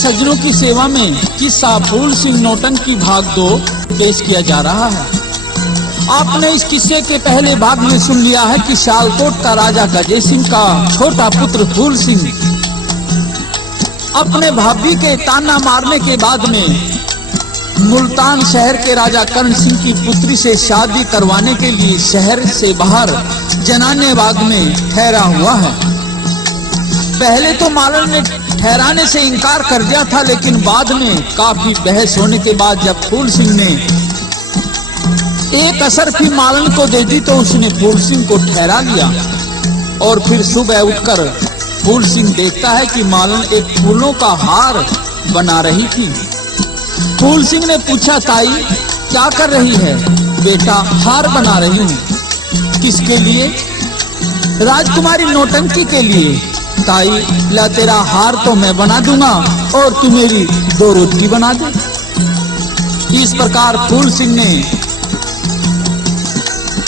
सज्जनों की सेवा में किस्सा फूल सिंह नौटंकी भाग 2 पेश किया जा रहा है। आपने इस किस्से के पहले भाग में सुन लिया है कि सियालकोट का राजा गजय सिंह का छोटा पुत्र फूल सिंह अपने भाभी के ताना मारने के बाद में मुल्तान शहर के राजा कर्ण सिंह की पुत्री से शादी करवाने के लिए शहर से बाहर जनाने बाग में ठहरा हुआ है। पहले तो मालन ने ठहराने से इनकार कर दिया था, लेकिन बाद में काफी बहस होने के बाद जब फूल सिंह ने एक असरफी मालन को दे दी तो उसने फूल सिंह को ठहरा लिया। और फिर सुबह उठकर फूल सिंह देखता है कि मालन एक फूलों का हार बना रही थी। फूल सिंह ने पूछा, ताई क्या कर रही है? बेटा, हार बना रही हूँ। किसके लिए? राजकुमारी नौटंकी के लिए। ताई, ला तेरा हार तो मैं बना दूंगा और तू मेरी 2 रोटी बना दे। इस प्रकार फूल सिंह ने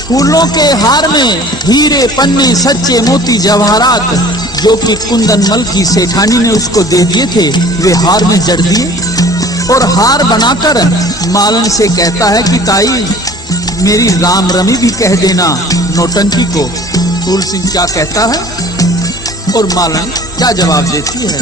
फूलों के हार में हीरे, पन्ने, सच्चे मोती, जवाहरात जो कि कुंदनमल की सेठानी ने उसको दे दिए थे, वे हार में जड़ दिए और हार बनाकर मालन से कहता है कि ताई मेरी राम रमी भी कह देना नौटंकी को। फूल सिंह क्या कहता है और मालन क्या जवाब देती है?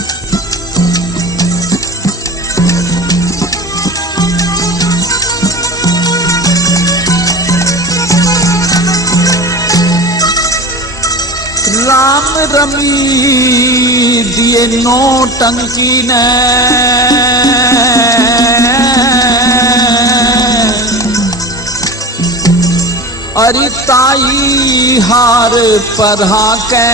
राम रमी दिए नौटंकी ने अरे ताई हार परहा के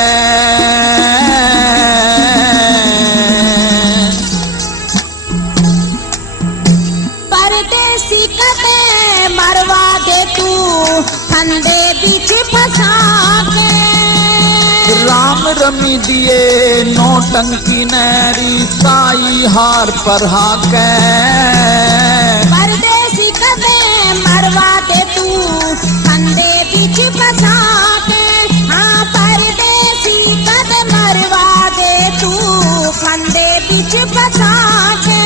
परदेसी कदे मरवा दे तू फंदे बीच फंसा के। राम रमी दिए नौटंकी नैरी ताई हार परहा के। परदेसी कदे मरवा दे तू फंदे बीच फंसा के। हाँ, परदेसी कदे मरवा दे तू फंदे बीच फंसा के।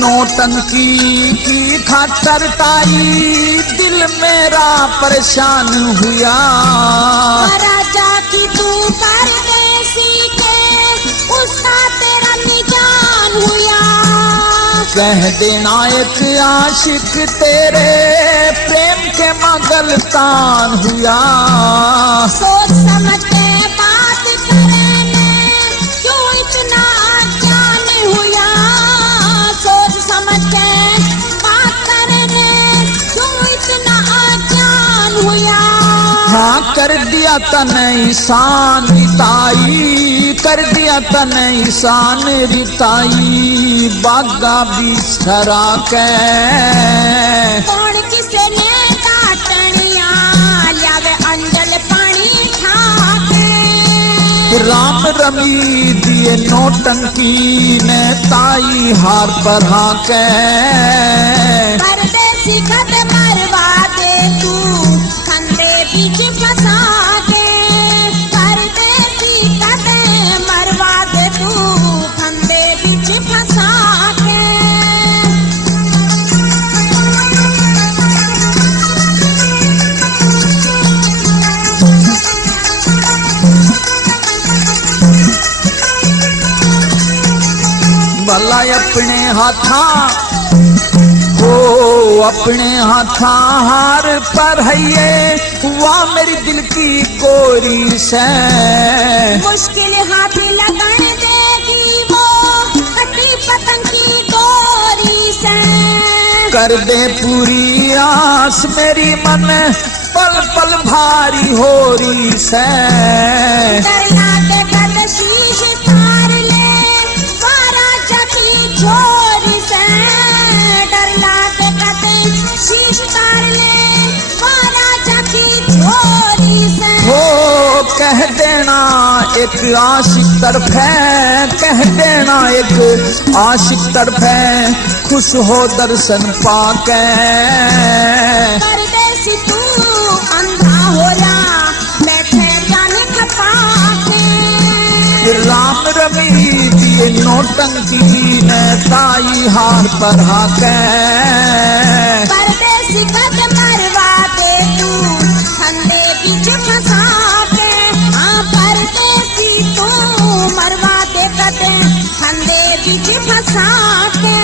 नौटंकी की खातर ताई दिल मेरा परेशान हुआ। राजा की तू परदेसी के उसका तेरा निजान हुआ। कह देना एक आशिक तेरे प्रेम के मगलतान हुआ। सोच समझ के बात करने क्यों इतना अज्ञान हुआ। सोच समझ के बात करने क्यों इतना अज्ञान हुआ। हाँ, कर दिया तन ईशान रिताई, कर दिया तन ईशान रिताई बागा बिछरा के। कौन किसे ने काटनिया लियावे अंजल पानी ठाके। राम रमी दिए नौटंकी ने ताई हार परहा के। परदेसी खत मरवा दे तू फंदे बीच फंसा के। परदेसी खत मरवा दे तू फंदे बीच फंसा के। भला अपने हाथा हो अपने हाथा हार पर है वाह मेरी दिल की गोरी से। मुश्किल हाथ लगन देगी वो कटी पतंग की डोरी से। कर दे पूरी आस मेरी मन पल पल भारी हो रही से। डरना के कद शीश तार ले वारा जकी छोरी से। डरना के कद शीश तार ले वारा जकी छोरी से। हो कह देना एक आशिक तरफ है, कह देना एक आशिक तरफ है, खुश हो दर्शन पाके। परदेसी तू अंधा हो जा, बैठे जाने खपा के। राम रमी दिए नौटंकी ने ताई हार पर हाके। परदेसी कद मरवा दे तू, फंदे बीच फंसा के। हाँ परदेसी तू मरवा दे कद, फंदे बीच फंसा के।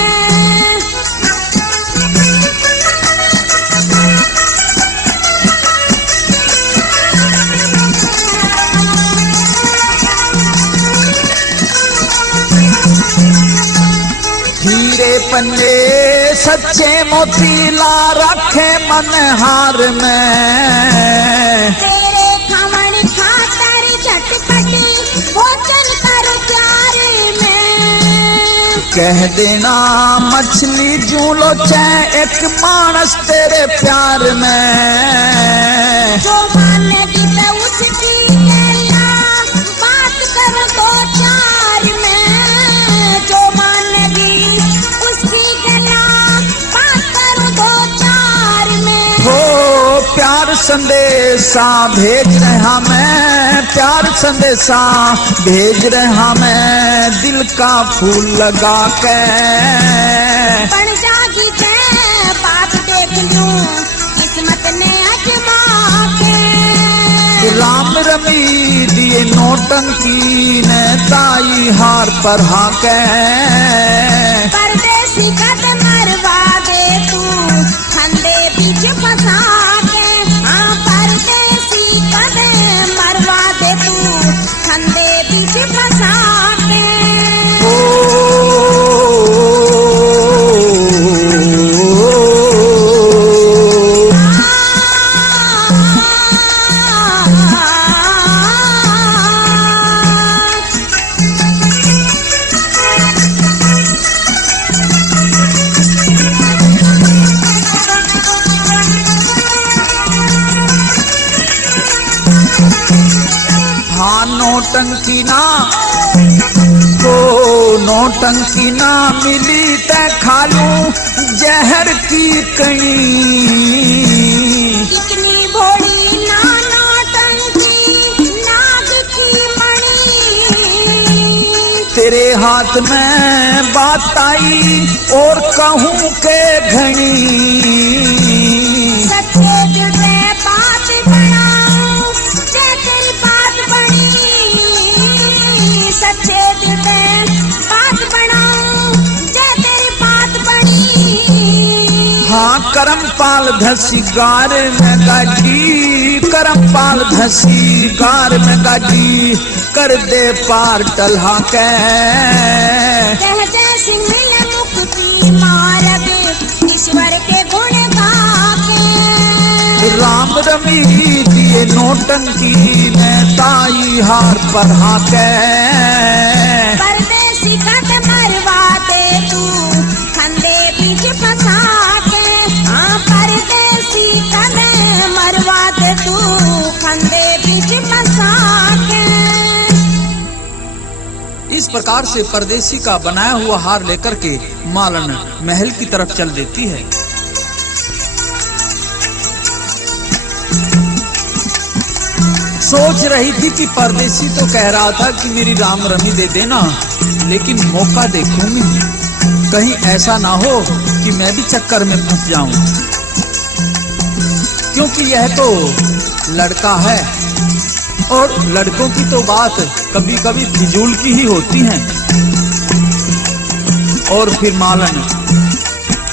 हीरे पन्ने सच्चे मोती ला रखे मन हार में। तेरे खमण खातर झटपटी भोजन कर प्यार में। कह देना मछली जूलो चाहे एक मानस तेरे प्यार में। जो माने भी तो उसकी गला बात कर दो चार में। जो माने भी उसकी गला बात कर दो चार में। हो प्यार संदेशा भेज रहा मैं, प्यार संदेशा भेज रहा मैं, दिल का फूल लगा के। बन जागी जय बात देख लूं, किस्मत ने अजमा के। राम रमी दिए नौटंकी ने ताई हार पर हाके। परदेसी कद मरवा दे तू, फंदे बीच फंसा के। हाँ परदेसी कद मरवा दे तू, फंदे बीच फंसा के। हाँ नौटंकी ना को नौटंकी ना मिली ते खालू जहर की कणी। इतनी भोली ना नौटंकी नाग की मणि। तेरे हाथ में बात आई और कहूँ के घनी। सच्चे दिल से बात बनाऊं, जे तेरी बात बनी। सच्चे दिल से बात बनाऊं, जे तेरी बात बनी। हाँ करमपाल धसी गार में गाड़ी, करमपाल धसी गार में गाड़ी, कर दे पार टल्हा के। कह जय सिंह मिले मुक्ति मार्ग, ईश्वर के गुण गा के। राम रमी दिए नौटंकी ने ताई हार पर हाके। परदेसी कद मरवा दे तू, फंदे बीच फंसा के। हाँ परदेसी कद मरवा दे तू, फंदे बीच फंसा के। इस प्रकार से परदेसी का बनाया हुआ हार लेकर के मालन महल की तरफ चल देती है। सोच रही थी कि परदेसी तो कह रहा था कि मेरी राम रमी दे देना, लेकिन मौका देखूंगी, कहीं ऐसा ना हो कि मैं भी चक्कर में फंस जाऊं, क्योंकि यह तो लड़का है और लड़कों की तो बात कभी कभी फिजूल की ही होती है। और फिर मालन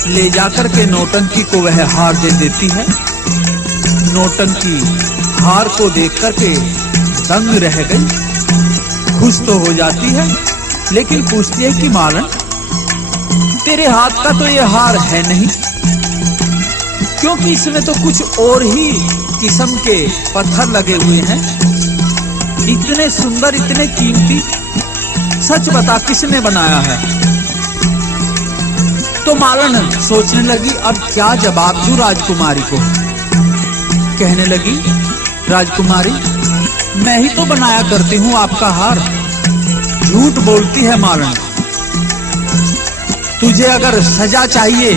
ले जाकर के नौटंकी को वह हार दे देती है। नौटंकी हार को देख करके दंग रह गई, खुश तो हो जाती है, लेकिन पूछती है कि मालन तेरे हाथ का तो ये हार है नहीं, क्योंकि इसमें तो कुछ और ही किस्म के पत्थर लगे हुए हैं, इतने सुंदर इतने कीमती, सच बता किसने बनाया है। तो मालन सोचने लगी अब क्या जवाब दूं राजकुमारी को। कहने लगी राजकुमारी मैं ही तो बनाया करती हूँ आपका हार। झूठ बोलती है मालन। तुझे अगर सजा चाहिए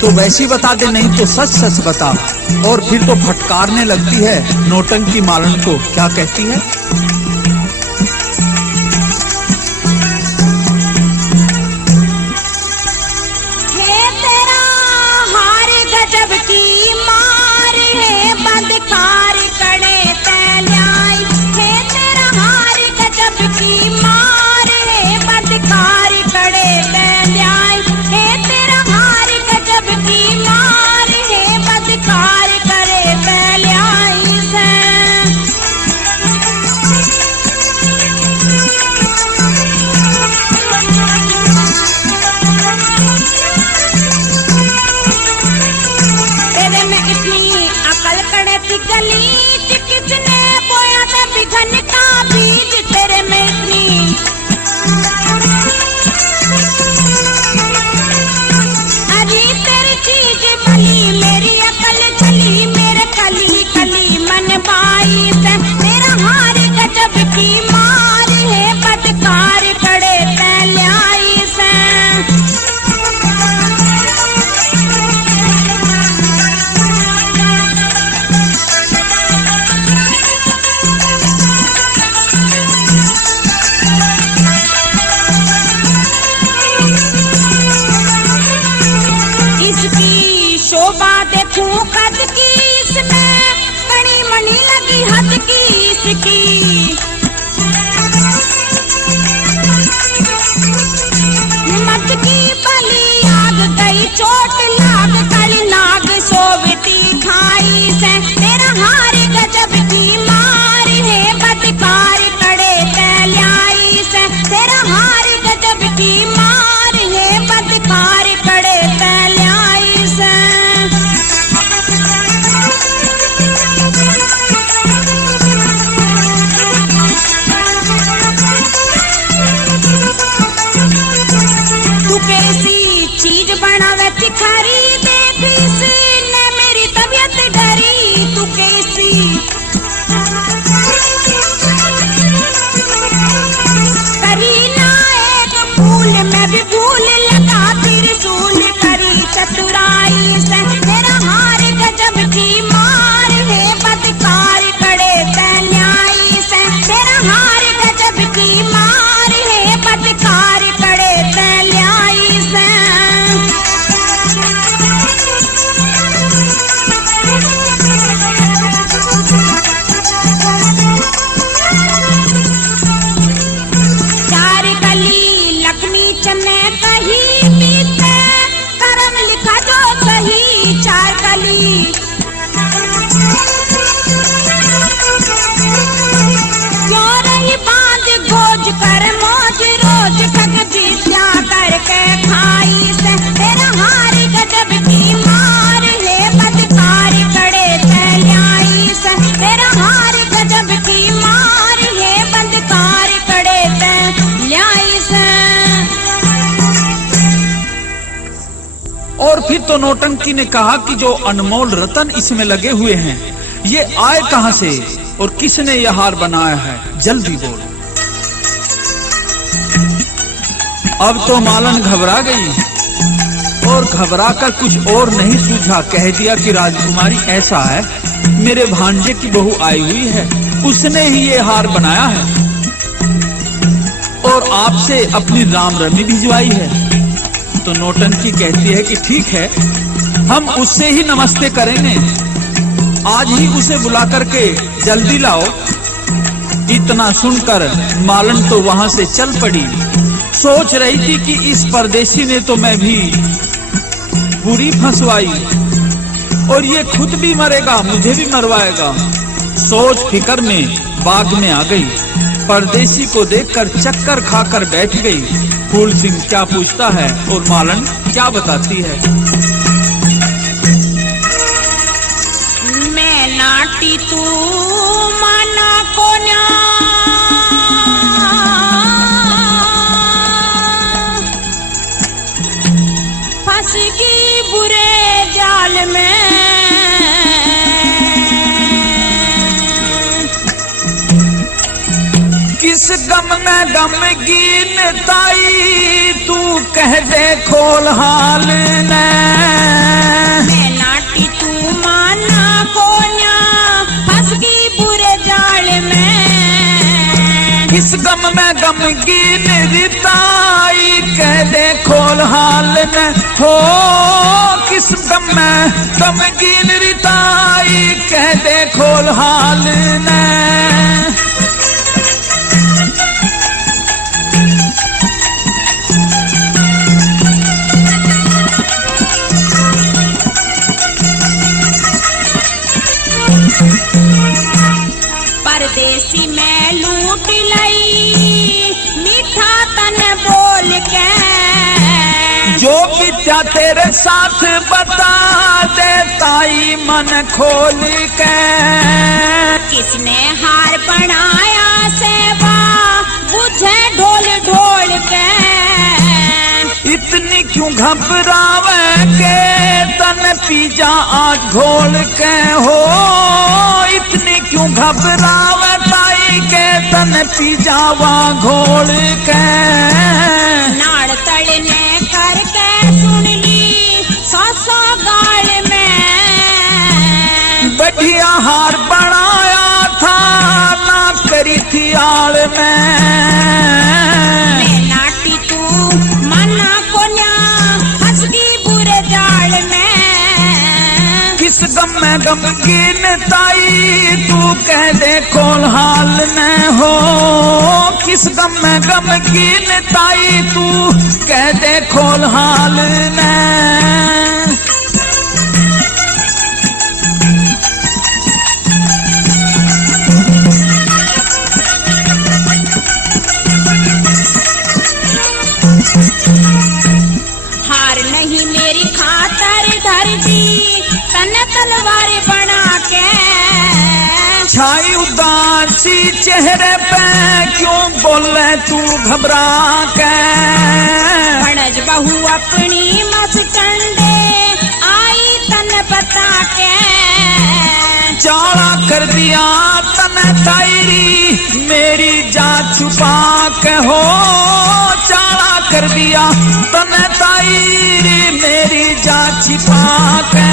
तो वैसी बता दे, नहीं तो सच सच बता। और फिर तो फटकारने लगती है नौटंकी मालन को। क्या कहती है? हे तेरा हार गजब की मार है, बदकार कड़े तैल्याई। हे तेरा हार गजब की मार है, बदकार कड़े तैल्याई। हे तेरा हार गजब की मार है, बदकार करे तैल्याई से। तेरे में इतनी अकल कड़े थी गलीच, किसने बोया था बिघन का बीज। तेरे में इतनी अरे तेरी चीज भली, मेरी अकल चली, मेरे कली कली मन बाई से। तेरा हार गजब की मार है, बदकार कड़े तैल्याई से। इसकी शोभा देखूं कद की, इसमें कड़ी मनी लगी हद की। इसकी मत की बली आग गई, चोट लाग कली नाग सोवती खाई से। तेरा हार गजब की मार है, बदकार कड़े तैल्याई से। तेरा हार गजब की मार है, बदकार कड़े तैल्याई से। तू कैसी चीज बनावे तिखारी, देख इसने मेरी तबीयत डरी। तू कैसी करी ना एक फूल में भी भूल लगा, त्रिशूल करी चतुराई से। तेरा हार गजब की मार है, बदकार कड़े तैल्याई से। तेरा हार गजब की मार है, बदकार कड़े तैल्याई से। चार कली लक्ष्मी चने कही बीते, करम लिखा जो सही। चार कली क्यों रही बांध गोज कर मौज, रोज ठग जीत्या करके खाई से। तेरा हार गजब की मार है, बदकार कड़े तैल्याई से। तेरा हार गजब की मार है, बदकार कड़े तैल्याई से। और फिर तो नौटंकी ने कहा कि जो अनमोल रतन इसमें लगे हुए हैं, ये आए कहां से और किसने यह हार बनाया है? जल्दी बोल। अब तो मालन घबरा गई और घबराकर कुछ और नहीं सूझा, कह दिया कि राजकुमारी ऐसा है, मेरे भांजे की बहू आई हुई है, उसने ही ये हार बनाया है और आपसे अपनी राम रमी भिजवाई है। तो नौटंकी कहती है कि ठीक है, हम उससे ही नमस्ते करेंगे, आज ही उसे बुला करके जल्दी लाओ। इतना सुनकर मालन तो वहां से चल पड़ी। सोच रही थी कि इस परदेसी ने तो मैं भी बुरी फंसवाई और ये खुद भी मरेगा, मुझे भी मरवाएगा। सोच फिकर में बाग में आ गई। परदेसी को देखकर चक्कर खाकर बैठ गई। फूल सिंह क्या पूछता है और मालन क्या बताती है? मैं नाटी तू माना कोन्या, फंसगी बुरे जाल में। किस गम में गमगीन ताई तू कह दे खोल हाल ने। मैं नाटी तू माना कोन्या फंस गई बुरे जाल में। किस गम में गमगीन रिताई कह दे खोल हाल ने हो। किस गम में गमगीन रिताई कह दे खोल हाल ने। परदेसी मैं लूट लई मीठा तन बोल के। जो विद्या तेरे साथ बता दे ताई मन खोल के। किसने हार बनाया सेवा बुझे ढोल ढोल के। इतनी क्यों घबरावे के तन पीजा आज घोल के हो। इतनी क्यों घबरावे ताई के तन पीजावा घोल के। नाड़ तड़ने करके सुन ली सौ सौ गाल में। बढ़िया हार बनाया था ना करी थी आड़ में। मैं नाटी तू माना कोन्या फंस गई बुरे जाल में। किस गम में गमगीन ताई तू कह दे खोल हाल ने हो। किस गम में गमगीन ताई तू कह दे खोल हाल ने। हार नहीं मेरी खातर धर दी तन तलवार बना के। छाई उदासी चेहरे पे क्यों बोले तू घबरा के। भणज बहू अपनी मस्कंडे आई तन बता के। चाला कर दिया तन तायरी मेरी जान छुपा के हो। चाला कर दिया तन तायरी मेरी जान छिपा के।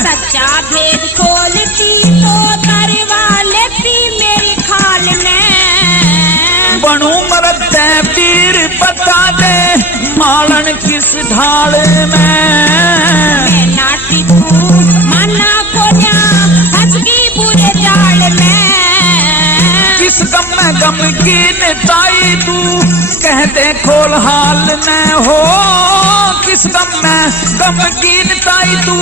सच्चा भेद खोलती तो करवा लेती मेरी खाल में। बनू मरद वीर बता दे मालन किस ढाल में। मैं नाटी तू माना कोन्या फंस गई बुरे जाल में। किस गम में गमगीन ताई तू कह दे खोल हाल ने हो। किस गम में गमगीन ताई तू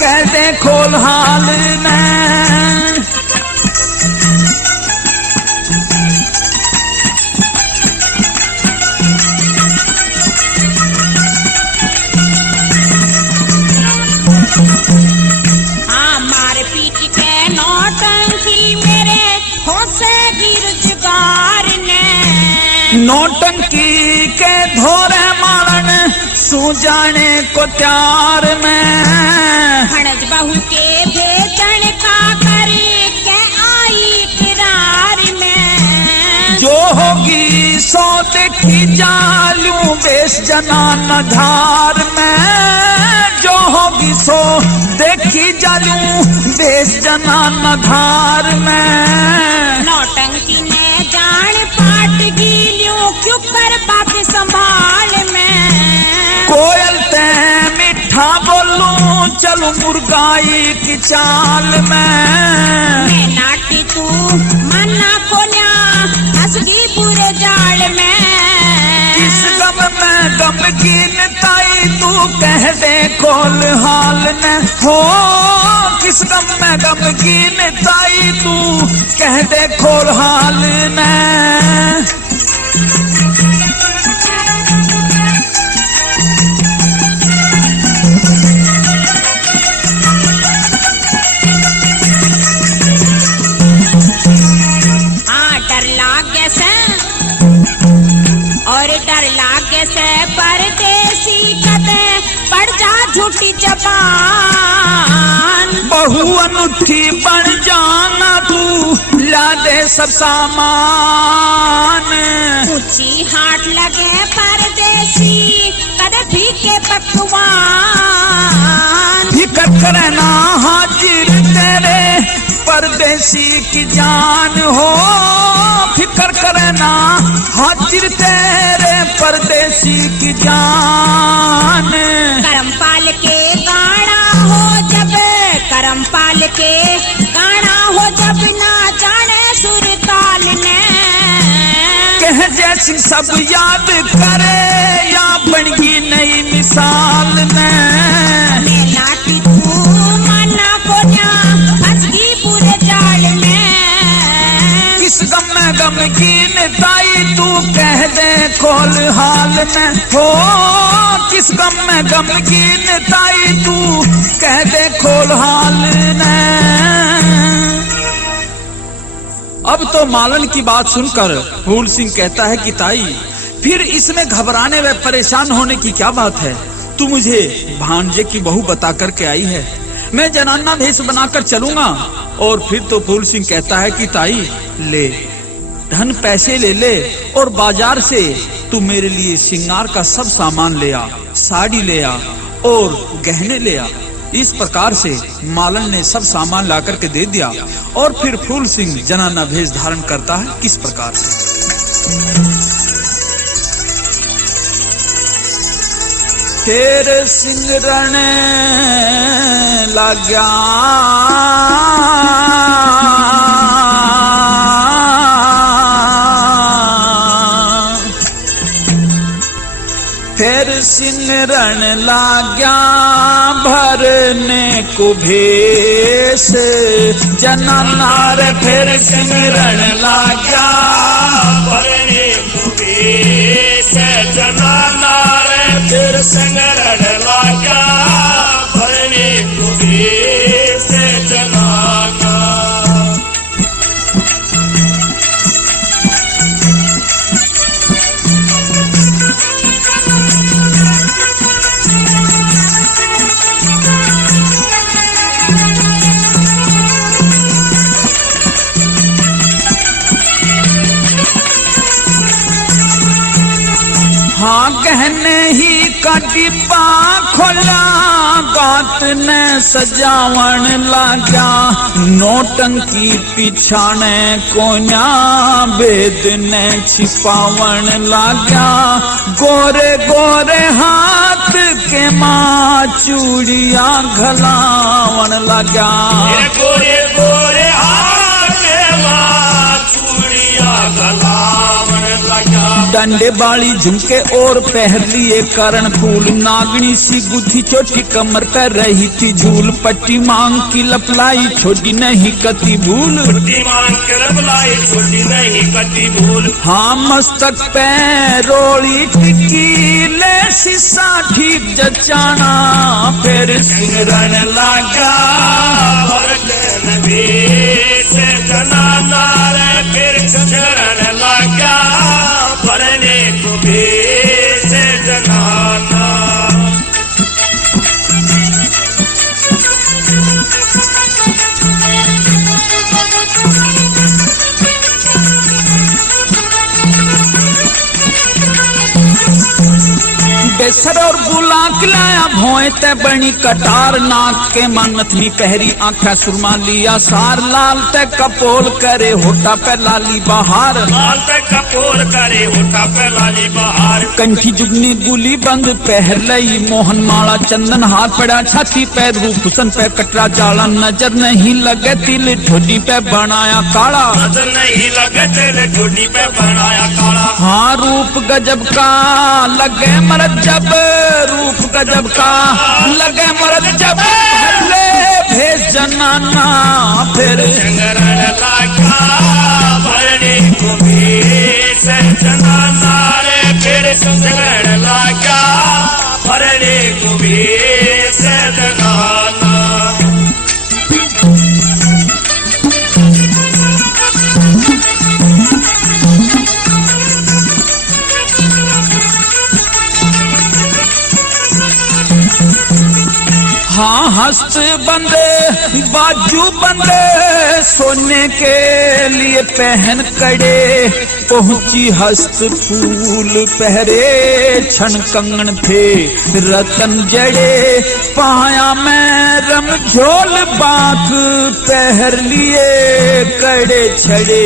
कह दे खोल हाल ने। हाँ मार पीट के नौटंकी मेरे होसे गिरजगार ने। नौटंकी के धोरे मारन सू जाने को त्यार में। भणज बहू के भेजन का करे के आई किरार में। जो होगी सो देखी जालू बेश जनान धार में। जो होगी सो देखी जालू बेश जनान धार में। नौटंकी ने जान पाट गीलियों क्यों कर बात संभाल में। कोयल ते मीठा बोलूं चलूं मुर्गाई की चाल में। मैं नाटी तू माना कोन्या फंस गई बुरे जाल में। किस गम में गमगीन ताई तू कह दे खोल हाल ने हो। किस गम में गमगीन ताई तू कह दे खोल हाल ने। हाँ डर लागे से और डर लागे से परदेसी कदे पड़ जा झूठी जबान। बहू अनूठी बन जाना तू ला दे सब सामान। ऊंची हाट लगे परदेसी कर फीके पकवान। फिकर करना हाजिर तेरे परदेसी की जान हो, फिकर करना हाजिर तेरे परदेसी की जान। करमपाल के गाना हो जब, करमपाल के गाना हो जब ना जाने सुर ताल ने। कह जैसी सब याद करे या बनगी नई मिसाल ने। मैं लाटी तू माना पोना हंसगी पूरे जाल में। किस गम में गमगीन ताई तू कह दे खोल हाल में हो, किस गम में गमगीन ताई तू कह दे खोल हाल में। अब तो मालन की बात सुनकर फूल सिंह कहता है कि ताई फिर इसमें घबराने व परेशान होने की क्या बात है, तू मुझे भांजे की बहू बता करके आई है, मैं जनाना भेष बनाकर चलूंगा। और फिर तो फूल सिंह कहता है कि ताई ले धन पैसे ले ले और बाजार से तू मेरे लिए श्रृंगार का सब सामान ले आ, साड़ी ले आ और गहने ले आ। इस प्रकार से मालन ने सब सामान ला करके दे दिया और फिर फूल सिंह जनाना भेष धारण करता है किस प्रकार से। फिर सिंगरण लग्या फिर सिमरन लाग्या भरने को भेष जनाना रे। फिर सिमरन लाग्या भरने को भेष जनाना रे। फिर सिमरन लाग्या भरने को भेष जनाना। हाँ गहने ही का डिब्बा खोला गात ने सजावन लाजा। नोटंकी पिछाने कोन्या वेद ने छिपावन लाजा। गोरे गोरे हाथ के माँ चूड़िया घलावन लगा। गोरे गोरे हाथ के माँ चूड़िया घलावन लगा। डंडे बाली झुमके और पहन लिए करण फूल। नागनी सी गुथी छोटी कमर कर रही थी झूल। पट्टी मांग की लपलाई छोटी नहीं कती भूल। छोटी मांग की लपलाई छोटी नहीं कती भूल। हाँ मस्तक पे रोली टिकी ले शीशा ठीक जचाना। फिर सिमरन लगा भरन भेष जनाना रे। फिर सिमरन लगा भरने को भेष जनाना। बेसर और बुला लाया भोए ते बनी कटार। नाक के मनथनी पहरी आंखा सुरमा लिया सार। लाल ते कपोल करे होठा पे लाली बहार। लाल ते कपोल करे होठा पे लाली बहार। कंठी जुगनी गुली बंद पहर लई मोहन माला चंदन हाथ पड़ा छाती पे रूप हुसन पे कटरा जाला। नजर नहीं लगे तिल ठोडी पे बनाया काला। नजर नहीं लगे तिल ठोडी पे बनाया काला। हाँ रूप गजब का लगे मरद जब। रूप गजब का लगे मरद जब। भले भेष जनाना। फिर सिमरन लगा भरने को भेष जनाना रे। फिर सिमरन लगा भरने को भेष जनाना। हाँ हस्त बंदे बाजू बंदे सोने के लिए पहन कड़े पहुंची हस्त फूल पहरे छन कंगन थे रतन जड़े पाया मैं रमझोल बाक पहर लिए कड़े छड़े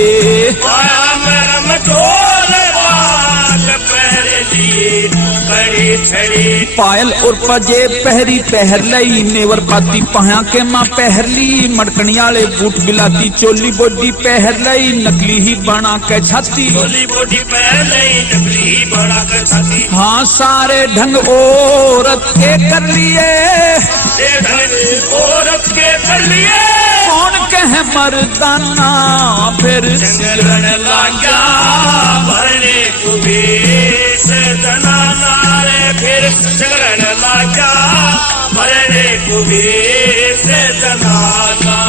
पाया मैं रमझोल बाक पहर लिए कड़े छड़े पायल और पजे पहरी पहर लई नेवर पाती पहा के माँ पहर ली मड़कनियाले बूट बिलाती चोली बोडी पहर लई नकली ही बना के छाती चोली बोडी पहर लई नकली ही बना के छाती हाँ सारे ढंग औरत के कर लिए औरत के कर लिए कौन कहे मर्दाना फिर सिमरन लागा भरने को भेष जनाना रे फिर सिमरन लागा भरने को भेष जनाना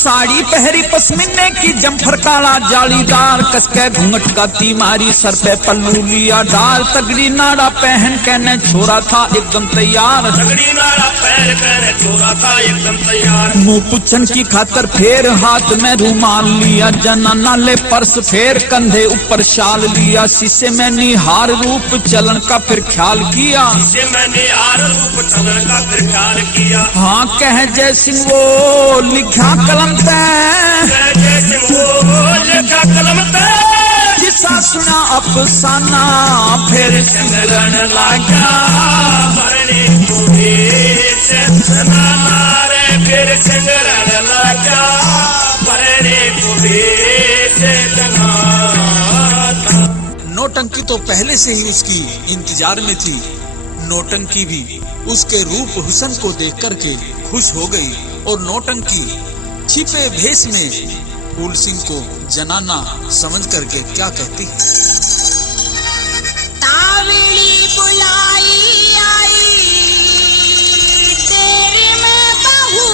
साड़ी पहरी पश्मीने की जम्फर काला जालीदार कसके घूंघट का तीमारी सर पे पल्लू लिया डाल तगड़ी नाड़ा पहन के न छोरा था एकदम तैयार तगड़ी नाड़ा पहन के न छोरा था एकदम तैयार मुंह पुछन की खातर फेर हाथ में रुमाल लिया जनाना ले पर्स फेर कंधे ऊपर शाल लिया शीशे में निहार रूप चलन का फिर ख्याल किया शीशे में निहार रूप चलन का फिर ख्याल किया हाँ कह जय सिंह वो लिखा कलम किस्सा सुना अफसाना फिर सिमरन लागा भरने को भेष जनाना रे फिर सिमरन लागा भरने को भेष जनाना। नौटंकी तो पहले से ही उसकी इंतजार में थी। नौटंकी भी उसके रूप हुस्न को देख करके खुश हो गई और नौटंकी छिपे भेष में फूल सिंह को जनाना समझ करके क्या कहती है। तावड़ी बुलाई आई तेरी मैं बहू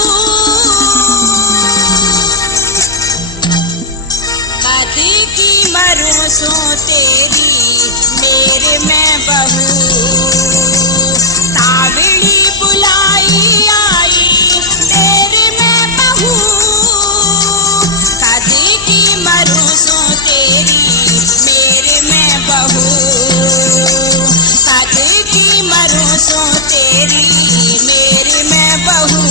कदी की मरूं सो तेरी मेरे मैं बहू तावड़ी बुलाई आई तेरी मैं बहू कदी की मरूं सो तेरी मेरे मैं बहू कदी की मरूं सो तेरी मेरे मैं बहू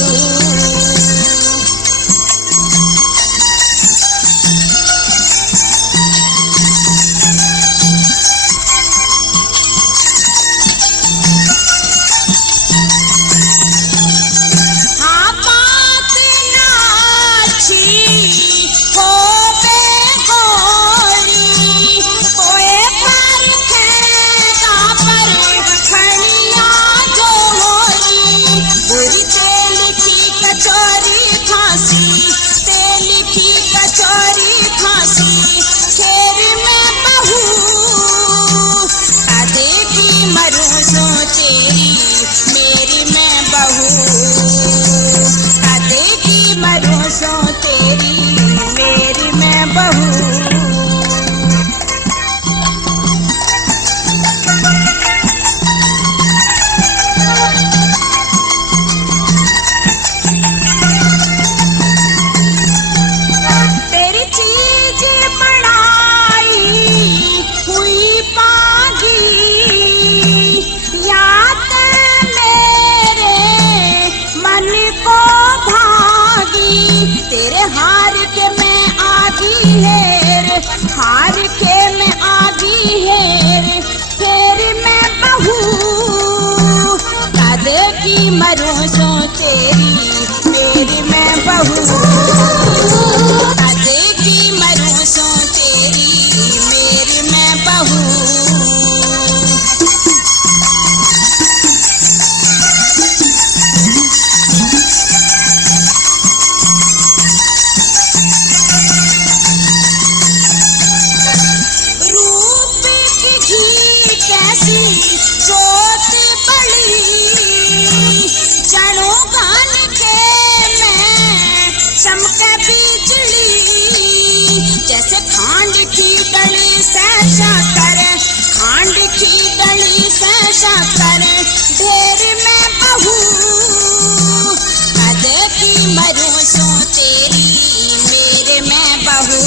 हाँ बात ना अच्छी हो बेगोरी कोई पर खेगा पर खनिया जो होरी बुरी तेल की कचौरी खांसी तेल की कचौरी खांसी खेर में बहू कदे की मरूं सो तेरी मेरी मैं बहू कदे की मरूं सो तेरी मेरी मैं बहू तेरी चीज बनाई हुई पागी याद मेरे मन को भागी तेरे हार के मैं आगी हेर हार के मैं आगी हेर तेरी मैं बहू कद की मरूं सो तेरी मेरी मैं बहू कद की मरूं सो तेरी मेरी मैं बहू रूप की घी कैसी जोत बड़ी जड़ों गान के से शक्कर, खांड की डली से शक्कर, ढेर में बहू कदे की मरूं सो तेरी मेरे में बहू।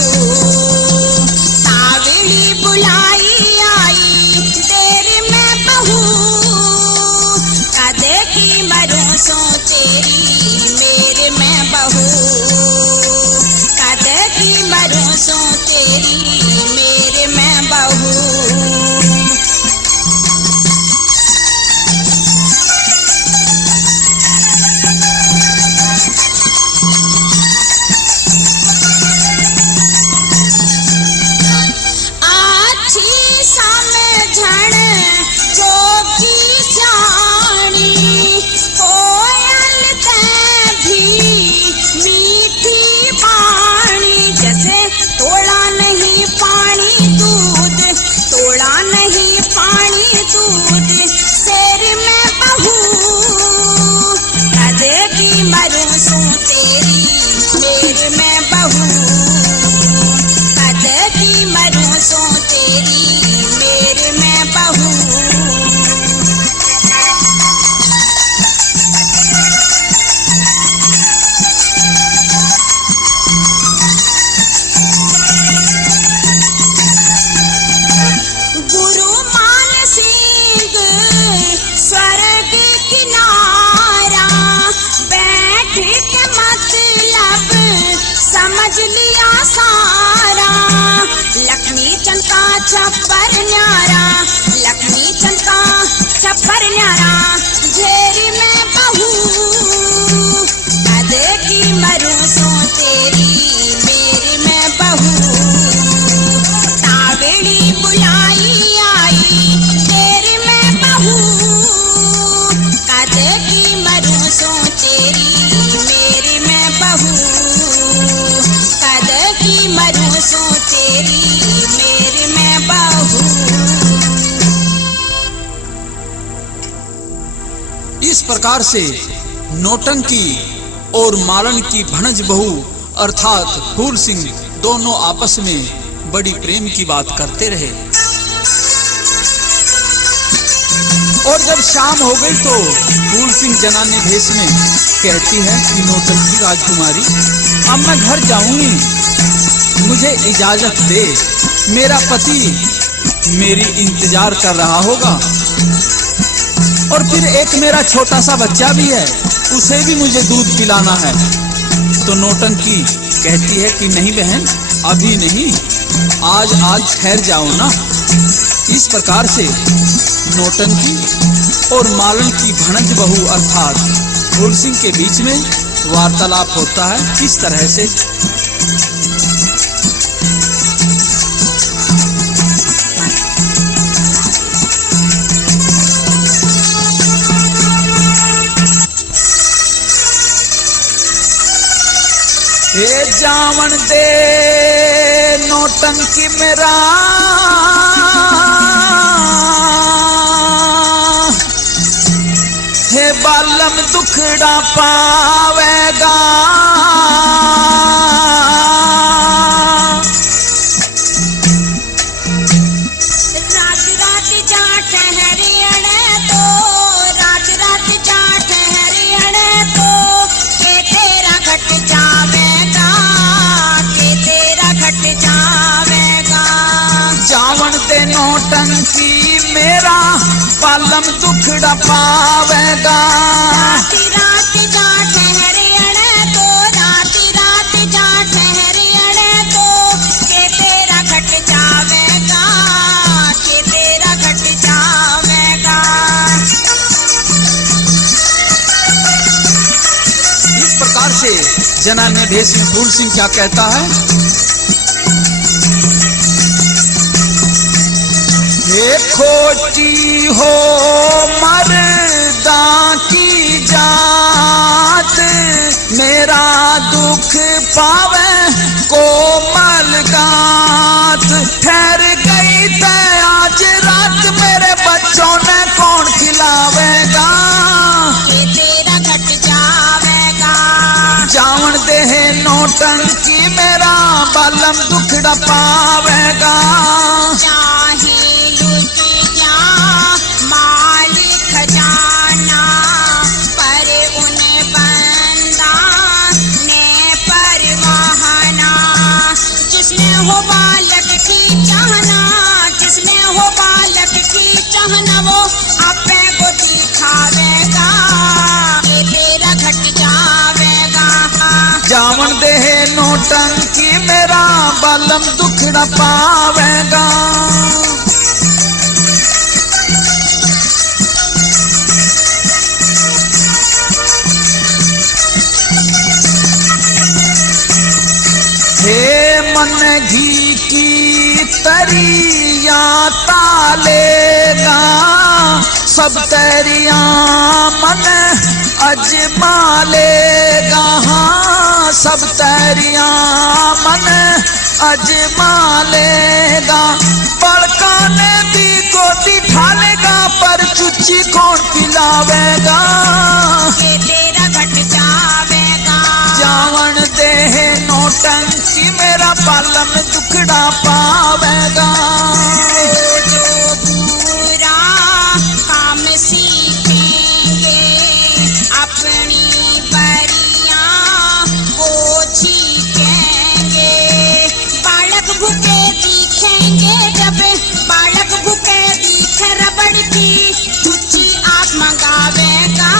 तावड़ी बुलाई आई तेरे में बहू कदे की मरूं सो तेरी मेरे में बहू। कदे की मरूं सो तेरी मेरे में बहू। छप्पर न्यारा लक्ष्मी चंद का छप्पर न्यारा झेरी में बहू कदे की मरूं सो तेरी मेरे में बहू। तावड़ी बुलाई आई तेरे में बहू कदे की मरूं सो तेरी मेरे में बहू। कदे की मरूं सो तेरी मेरे में बहू। इस प्रकार से नौटंकी और मालन की भणज बहू अर्थात फूल सिंह दोनों आपस में बड़ी प्रेम की बात करते रहे। और जब शाम हो गई तो फूल सिंह जनाने भेष में कहती है कि नौटंकी राजकुमारी अब मैं घर जाऊंगी, मुझे इजाजत दे, मेरा पति मेरी इंतजार कर रहा होगा और फिर एक मेरा छोटा सा बच्चा भी है, उसे भी मुझे दूध पिलाना है। तो नौटंकी कहती है कि नहीं बहन, अभी नहीं, आज ठहर जाओ ना। इस प्रकार से नौटंकी और मालन की भणज बहू अर्थात फूल सिंह के बीच में वार्तालाप होता है। किस तरह से? हे जावन दे नौटंकी मेरा हे बालम दुखड़ा पावेगा। रात रात जा ठहरियणे तो, रात रात जा ठहरियणे तो, के तेरा घट जावेगा, के तेरा घट जावेगा। जावन दे नौटंकी मेरा बालम दुखड़ा पावेगा। रात रात जा ठहरियणे तो, रात रात जा ठहरियणे तो, के तेरा घट जावेगा, के तेरा घट जावेगा। इस प्रकार से जनाने भेष में फूल सिंह क्या कहता है? हे खोटी हो मर्दा की जात, मेरा दुख पावे कोमल गात। ठहर गई ते आज रात, मेरे बच्चों ने कौन खिलावेगा, के तेरा घट जावेगा। जावन दे नौटंकी मेरा बालम दुखड़ा पावेगा। चाहे लुट जा माल खजाना, पर उन बंदा ने परवाहना। जिसने हो बालक की चाहना, जिसने हो बालक की चाहना, वो आपे को दिखावेगा कि तेरा घट जावेगा। जावन दे नौटंकी मेरा बालम दुखड़ा पावेगा। हे मन घी की तरिया तालेगा, सब तरिया मन अजमा लेगा। हाँ, सब तरिया मन अजमा लेगा। बड़का ने दी गोदी ठालेगा, पर चुच्ची कौन पिलावेगा। कि तेरा घट जावेगा। जावन दे नौटंकी मेरा बालम दुखड़ा पावेगा। जो बुरा काम सीखेंगे, अपनी बरिया वो छीकेंगे। बालक भूखे दिखेंगे, जब बालक भूखे दिखे रबड़ की चुच्ची आंख मंगावेगा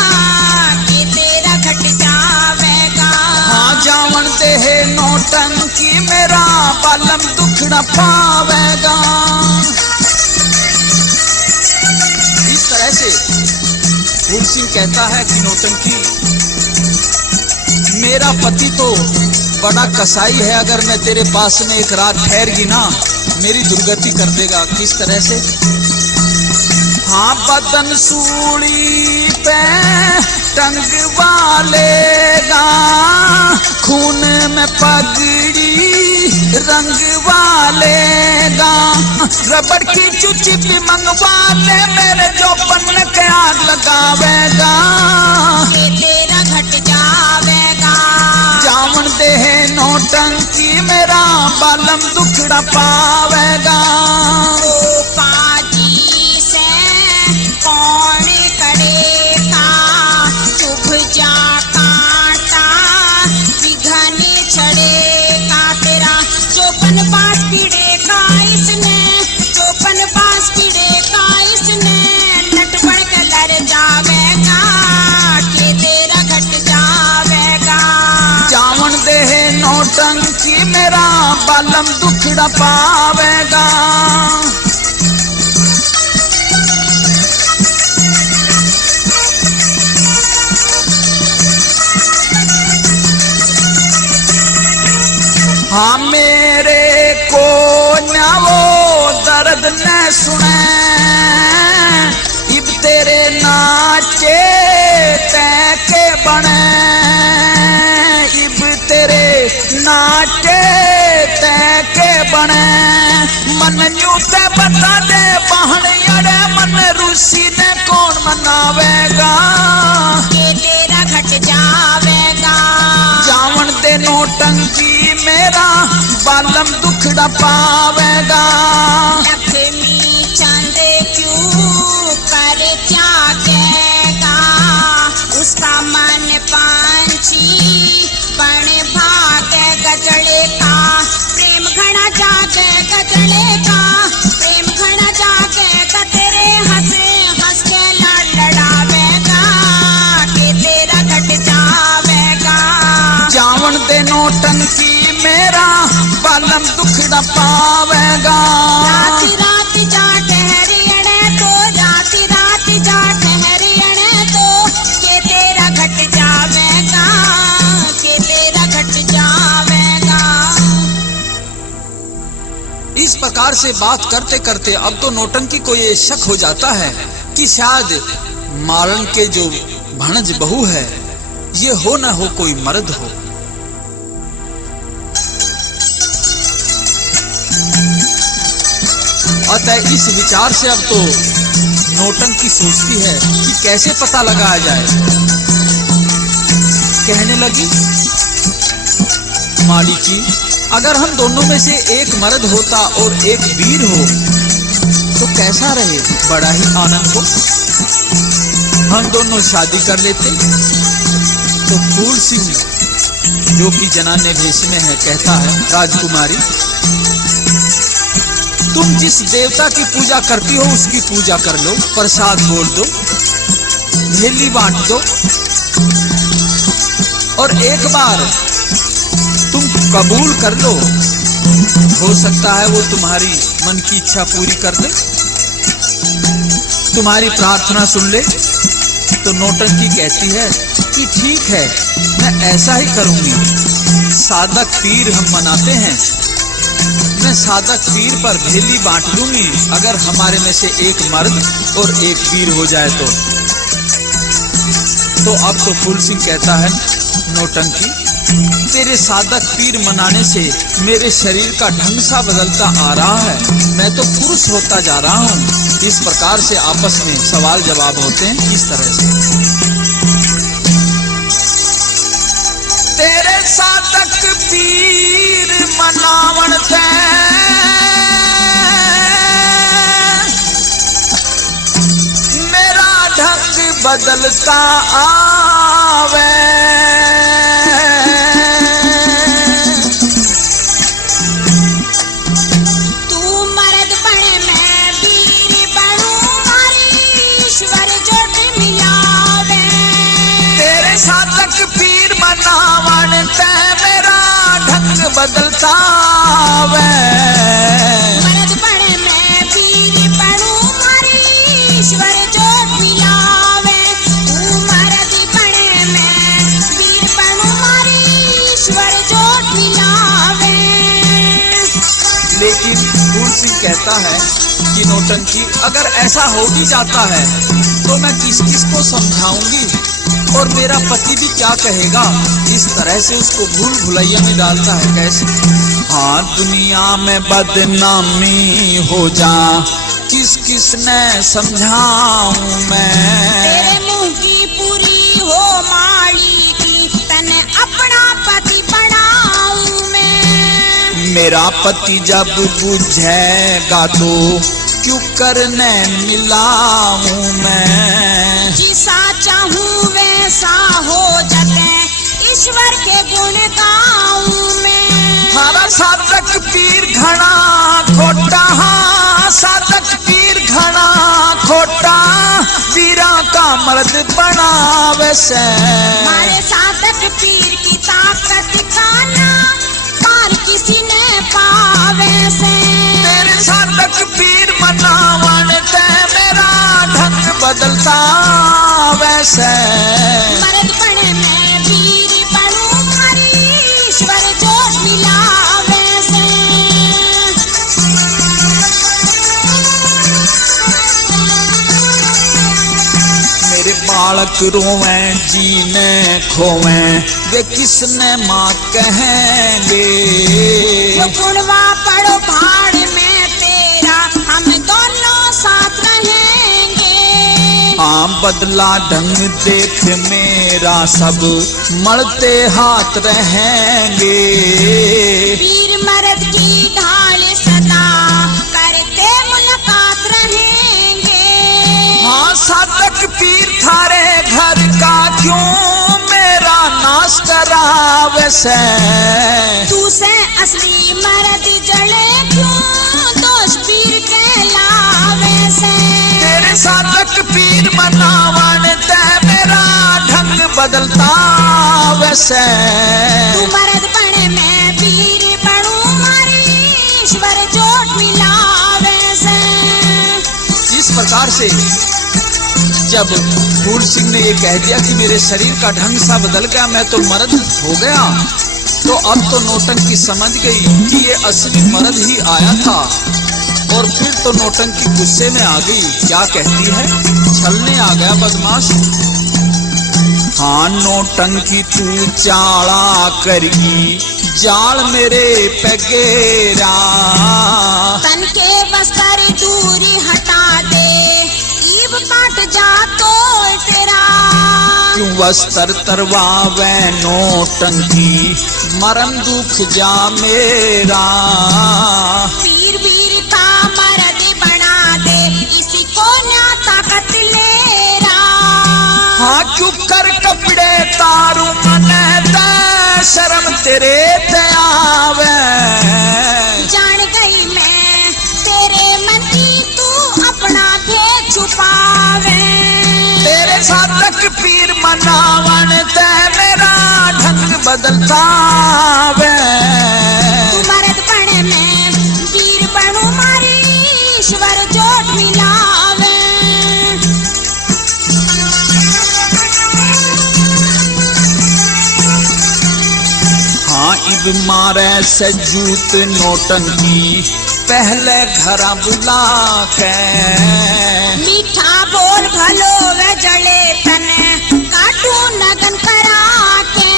कि तेरा घट जावेगा। हाँ, जावन दे नौटंकी मेरा बालम दुखड़ा पावेगा। इस तरह से फूल सिंह कहता है कि नौटंकी, मेरा पति तो बड़ा कसाई है, अगर मैं तेरे पास में एक रात ठहरगी ना, मेरी दुर्गति कर देगा। किस तरह से? हाँ, बदन सूली पे टंगवा लेगा, खून में पगड़ी रंगवा लेगा। रबड़ की चुच्ची भी मंगवा ले, मेरे चौपन के आग लगावेगा। कि तेरा घट जावेगा। जावन दे नौटंकी मेरा बालम दुखड़ा पावेगा। ओ पाजी से कौन करेगा, चुभ जा कांटा विघन छड़ेगा। तेरा चौपन पास पीड़ेगा इसने, चौपन पास पीड़ेगा इसने। नट बढ़ के लड़ जावेगा कि तेरा घट जावेगा। जावन दे नौटंकी मेरा बालम दुखड़ा पावेगा। हाँ, मेरे को न वो दर्द न सुने, इब तेरे नाचे तैके बने। इब तेरे नाचे तैके बने। मन न्यूते बता दे बहन अड़े, मन रूसी ने कौन मनावेगा। कि तेरा घट जावेगा। जावन दे नौटंकी मेरा बालम दुखड़ा पावेगा। लक्ष्मी चंद क्यों कर जागेगा, उसका मन पंछी बन भागे गजड़े का। प्रेम घड़ा जागे गजड़े का, प्रेम घड़ा जागेगा। तेरे हंसे हंस के लड़ावेगा कि तेरा घट जावेगा। जावन दे नौटंकी मेरा बालम दुखड़ा पावेगा। राती राती जा ठहरियणे तो, राती राती जा ठहरियणे तो, के तेरा घट जावेगा, के तेरा घट जावेगा। इस प्रकार से बात करते करते अब तो नौटंकी को ये शक हो जाता है कि शायद मालन के जो भणज बहू है ये हो न हो कोई मर्द हो। अतः इस विचार से अब तो नौटंकी सोचती है कि कैसे पता लगाया जाए। कहने लगी, राजकुमारी जी, अगर हम दोनों में से एक मर्द होता और एक वीर हो तो कैसा रहे, बड़ा ही आनंद हो। हम दोनों शादी कर लेते। तो फूल सिंह जो कि जनाने भेष में है कहता है, राजकुमारी तुम जिस देवता की पूजा करती हो उसकी पूजा कर लो, प्रसाद बोल दो, भेली बांट दो, और एक बार तुम कबूल कर लो, हो सकता है वो तुम्हारी मन की इच्छा पूरी कर दे, तुम्हारी प्रार्थना सुन ले। तो नौटंकी कहती है कि ठीक है, मैं ऐसा ही करूंगी। साधक पीर हम मनाते हैं, मैं साधक पीर पर भेली बांट लूंगी अगर हमारे में से एक मर्द और एक वीर हो जाए तो अब तो फूल सिंह कहता है, नौटंकी तेरे साधक पीर मनाने से मेरे शरीर का ढंग सा बदलता आ रहा है, मैं तो पुरुष होता जा रहा हूँ। इस प्रकार से आपस में सवाल जवाब होते हैं इस तरह से। तेरे साधक पीर मनावण ते मेरा ढंग बदलता आवे, बदलता वे मर्द बड़े मैं वीर बनूं, हमारी ईश्वर जोत मिलावे। तू मर्द बड़े मैं वीर बनूं, हमारी ईश्वर जोत मिलावे। लेकिन फूल सिंह कहता है कि नौटंकी अगर ऐसा हो भी जाता है तो मैं किस किस को समझाऊंगी और मेरा पति भी क्या कहेगा। इस तरह से उसको भूल भुलैया में डालता है। कैसे? हाँ, दुनिया में बदनामी हो जा, किस किस ने समझाऊं मैं। तेरे मुंह की पूरी हो माड़ी की, तने अपना पति बनाऊं मैं। मेरा पति जब बुझेगा तो क्यों करने मिलाऊं मैं। जिसा चाहूं वैसा हो जाते, ईश्वर के गुण गाऊं मैं। हमारा साधक पीर घना खोटा, हाँ साधक पीर घना खोटा, वीरा का मर्द बनावे से। हमारे साधक पीर की ताकत का ना पार किसी ने पावे से। तेरे साधक पीर मनावन ते मेरा ढंग बदलता वैसे। मर्द बने मैं वीर बनूं, हमारी ईश्वर जोत मिलावे से। मेरे बालक रोवें जीने खोवें, वे किसने माँ कहेंगे। जो गुणवा पड़ो भाड़ में तेरा, हम दोनों साथ रहेंगे। हाँ, बदला ढंग देख मेरा सब मरते हाथ रहेंगे। वीर मर्द की ढाल सदा करते मुलाकात रहेंगे। हाँ, साधक पीर थारे घर का क्यों मेरा नाश करावे से। तू से असली मर्द जड़े क्यों दोष पीर कहलावे से। तेरे साधक पीर मनावन ते मेरा ढंग बदलता वैसे। तू मर्द बने मैं वीर बनूं, हमारी ईश्वर जोत मिलावे से। इस प्रकार से जब फूल सिंह ने ये कह दिया कि मेरे शरीर का ढंग सा बदल गया, मैं तो मर्द हो गया, तो अब तो नौटंकी समझ गई कि ये असली मर्द ही आया था। और फिर तो नौटंकी गुस्से में आ गई। क्या कहती है? छलने आ गया बदमाश। हाँ, नौटंकी तू चाला करगी, जाल मेरे पैगेरा। तन के बस्तर दूरी हटा दे, ईब काट जा तो तेरा। क्यों वस्त्र तरवावे नौटंकी, मरण दुख जा मेरा। वीर वीर का मर्द बना दे, इसी को ना ताकत लेरा। हाँ चुप कर कपड़े तारू मने दे, शर्म तेरे ते आवे। जान गई मैं तेरे मन की, तू अपना भेद छुपावे। तेरे साधक पीर मनावन ते मेरा ढंग बदलता वे। तू मर्द बने मैं वीर बनूं, मारी ईश्वर जोड़ मिलावे। हाँ इब मारे से जूत नौटंकी, पहले घर बुला के। मीठा बोल भलो वे जले तने, काटू नगन करा के।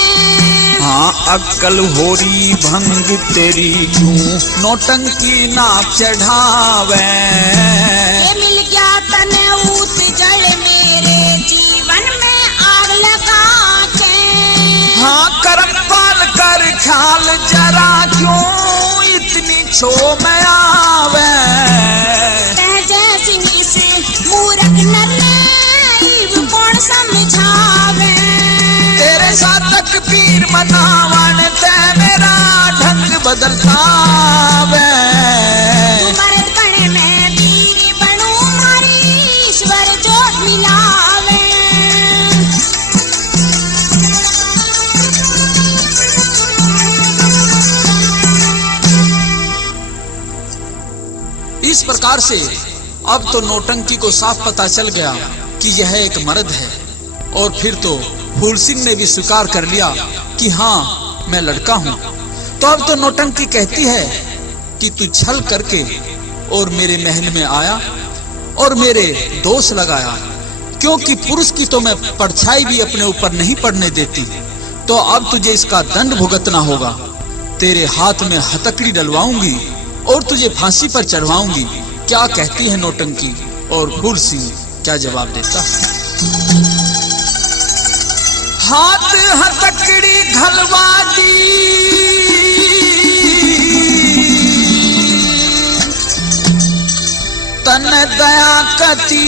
हाँ अक्कल होरी भंग तेरी क्यों, नौटंकी नाक चढ़ावे। ये मिल गया तने ऊत जल, मेरे जीवन में आग लगा के। हाँ करम पाल कर ख्याल जरा, क्यों इतनी छो में आवे। जैसी इस मूरख नर कौन समझावे। तेरे साधक पीर मनावन ते मेरा ढंग बदलता वे। मर्द बने मैं वीर बनूं, मारी ईश्वर जोड़ मिलावे। इस प्रकार से अब तो नौटंकी को साफ पता चल गया कि यह एक मर्द है। और फिर तो फूल सिंह ने भी स्वीकार कर लिया कि हाँ मैं लड़का हूं। तो अब तो नौटंकी कहती है कि तू छल करके और मेरे महल में आया और मेरे दोष लगाया, क्योंकि पुरुष की तो मैं परछाई भी अपने ऊपर नहीं पड़ने देती। तो अब तुझे इसका दंड भुगतना होगा। तेरे हाथ में हथकड़ी डलवाऊंगी और तुझे फांसी पर चढ़वाऊंगी। क्या कहती है नौटंकी और फूल सिंह क्या जवाब देता है? हाथ हथकड़ी घलवा दी, तन दया कती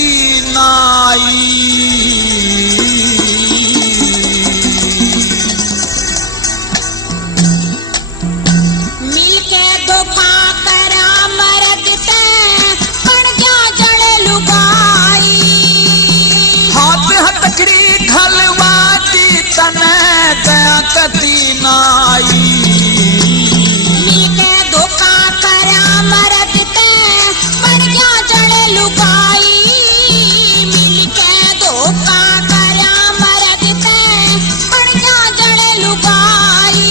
नाई। मिलके धोखा करा मर्द ते, बन गया जड़ लुगाई। हाथ हथकड़ी घलवा दी, तन दया कती नाई। मिलके धोखा करा मर्द ते, बन गया जड़ लुगाई। मिलके धोखा करा मर्द ते, बन गया जड़ लुगाई।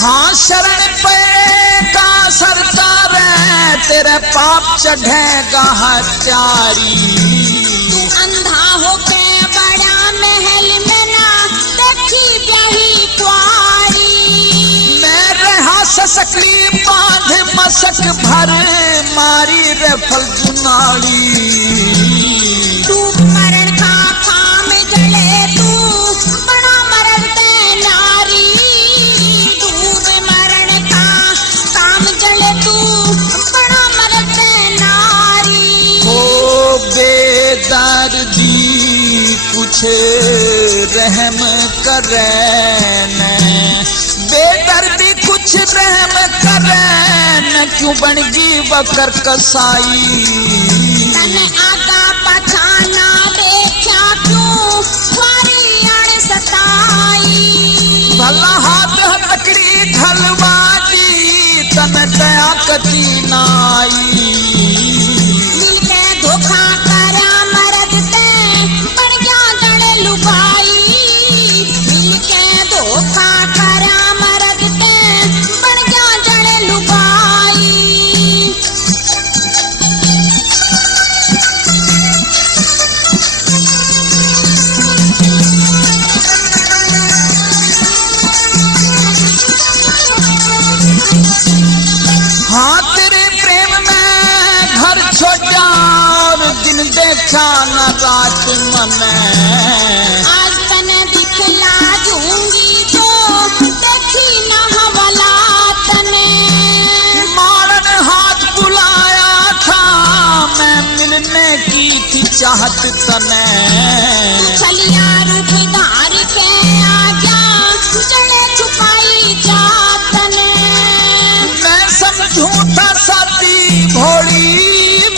हाँ शरण पे का सरकार है, तेरे पाप चढ़ेगा हत्यारी। तू अंधा होके बड़ा महल में ना देखी ब्याही कुआरी। मैं रहा ससकली बांध मसक भर, मारी रफल जुनाड़ी। तू मरण का खाम जले, तू बड़ा मरण ते नारी। दूर मरण का काम जले, तू बड़ा मरण ते नारी। ओ बेदर्दी कुछ रहम करे न, बेदर्दी कुछ रहम करे न, क्यों बनगी बकर कसाई। तने आगा पछाना देखा, क्यों स्वारी अण सताई। भला हाथ हथकड़ी घलवा दी, तन दया कती नाई। मिलके धोखा करा मर्द ते, बन गया जड़ लुगाई। मिलके धोखा करा मर्द ते, बन गया जड़ लुगाई। देखा न रात में। आज तने दिखला दूंगी जो देखी न हवला तने। मारन हाथ बुलाया था, मैं मिलने की थी चाहत तने। तू छलिया रूप धार के आजा, जड़े छुपाई जातने। मैं समझू था साथी भोली,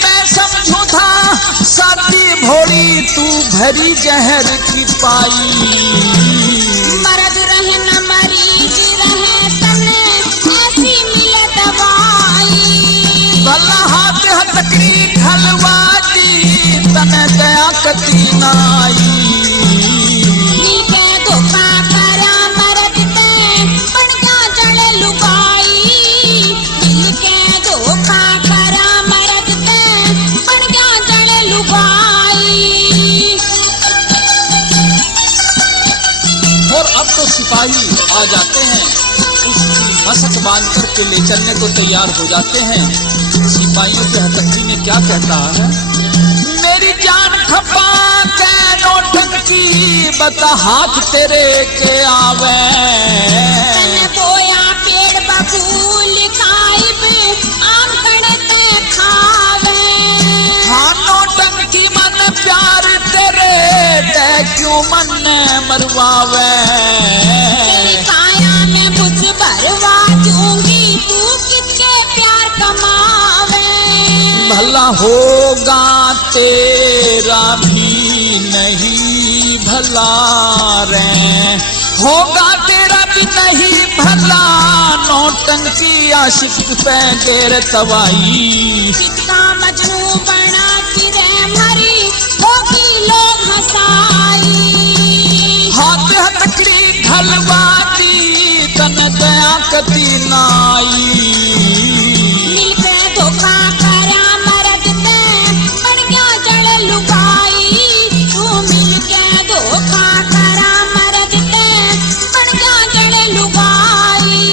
मैं समझू था साथी भोली, तू भरी जहर की पाई। मरद रहे न मरीज रहे तने, ऐसी मिले दवाई। भला हाथ हथकड़ी ढलवा दी, तने दया कती नाई। मिलके धोखा करा मरद ते, बन जा जड़े लुगाई। मिलके धोखा करा मरद ते, बन जा जड़े लुगाई। और अब तो सिपाही आ जाते हैं, उसकी मशक बांध करके ले चलने को तैयार हो जाते हैं। सिपाहियों के हथकड़ी ने क्या कहता है? मेरी जान खपा के नौटंकी, बता हाथ तेरे के आवे। तने बोया पेड़ बबूल खाइब, आम कड़ते खावे। हाँ नौटंकी मन प्यार तेरे, ते क्यों मन मरवावे। तेरी काया में बुझ भरवा दूंगी, तू किसके प्यार कमावे। भला होगा तेरा भी नहीं भला रे, होगा तेरा भी नहीं भला, नौटंकी आशिक पे गेर तवाई। कितना मजनू बना फिरे मरी, होगी लोग हंसाई। हाथ हथकड़ी ढलवा दी, तन दया कती नाई। मिलके धोखा करा मरद ते, बन गया जड़ लुगाई। तू मिलके धोखा करा मरद ते, बन गया जड़ लुगाई।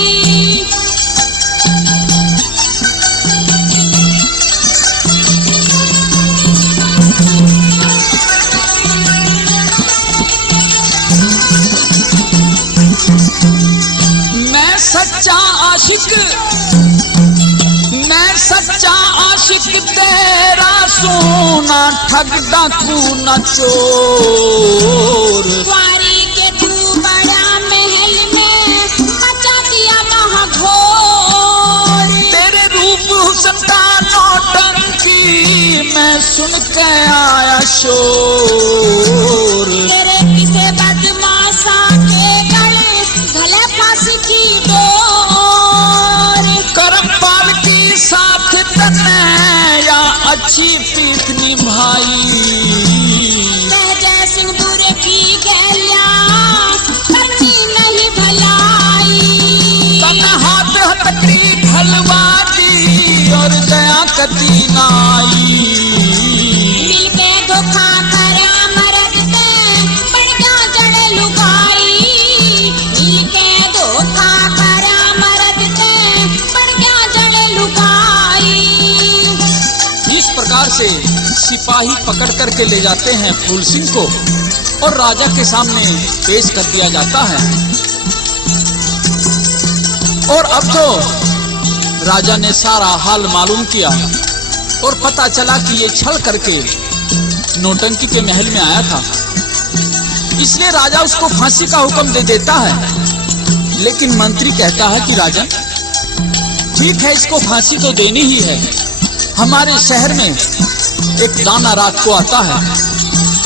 मैं सच्चा आशिक, मैं सच्चा आशिक तेरा, सोना ठग डाकू न चोर। द्वारी के तू बड़ा महल में, मचा दिया महाघोर। तेरे रूप हुस्न का नौटंकी, मैं सुन के आया शोर। तेरे किसे बदमाशा के गले, गले फांसी की डोर। करमपाल की साथ तने, या अच्छी पीठ निभाई। सहजय सिंह दूर की गैया, करनी नहीं भलाई। तन हाथ हथकड़ी ढलवा दी, और दया कती नाई। मिलके धोखा करा मरद ते, बन गया जड़ लुगाई। मिलके धोखा करा मरद ते, बन गया जड़ लुगाई। इस प्रकार से सिपाही पकड़ करके ले जाते हैं फूल सिंह को, और राजा के सामने पेश कर दिया जाता है। और अब तो राजा ने सारा हाल मालूम किया, और पता चला कि ये छल करके नौटंकी के महल में आया था। इसलिए राजा उसको फांसी का हुक्म दे देता है। लेकिन मंत्री कहता है कि राजन ठीक है, इसको फांसी तो देनी ही है। हमारे शहर में एक दाना रात को आता है,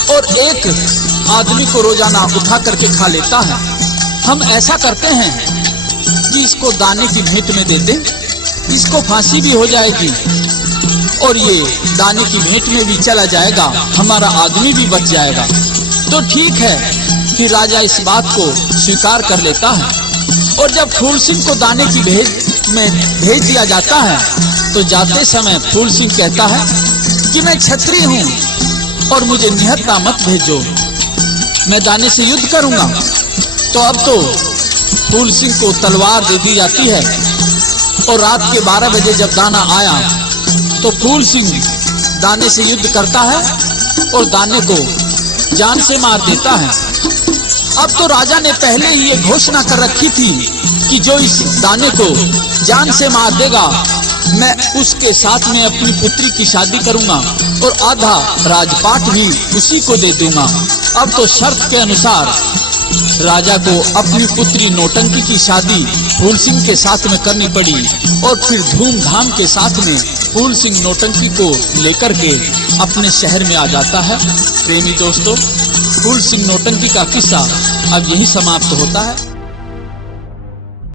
और एक आदमी को रोजाना उठा करके खा लेता है। हम ऐसा करते हैं कि इसको दाने की भेंट में दे दें, इसको फांसी भी हो जाएगी, और ये दाने की भेंट में भी चला जाएगा, हमारा आदमी भी बच जाएगा। तो ठीक है कि राजा इस बात को स्वीकार कर लेता है। और जब फूल सिंह को दाने की भेंट में भेज दिया जाता है, तो जाते समय फूल सिंह कहता है कि मैं क्षत्रिय हूं और मुझे निहत्था मत भेजो, मैं दाने से युद्ध करूंगा। तो अब तो फूल सिंह को तलवार दे दी जाती है, और रात के 12 बजे जब दाना आया तो फूल सिंह दाने से युद्ध करता है और दाने को जान से मार देता है। अब तो राजा ने पहले ही ये घोषणा कर रखी थी कि जो इस दाने को जान से मार देगा, मैं उसके साथ में अपनी पुत्री की शादी करूंगा और आधा राजपाट भी उसी को दे दूंगा। अब तो शर्त के अनुसार राजा को अपनी पुत्री नौटंकी की शादी फूल सिंह के साथ में करनी पड़ी और फिर धूमधाम के साथ में फूल सिंह नौटंकी को लेकर के अपने शहर में आ जाता है। प्रेमी दोस्तों, फूल सिंह नौटंकी का किस्सा अब यही समाप्त होता है।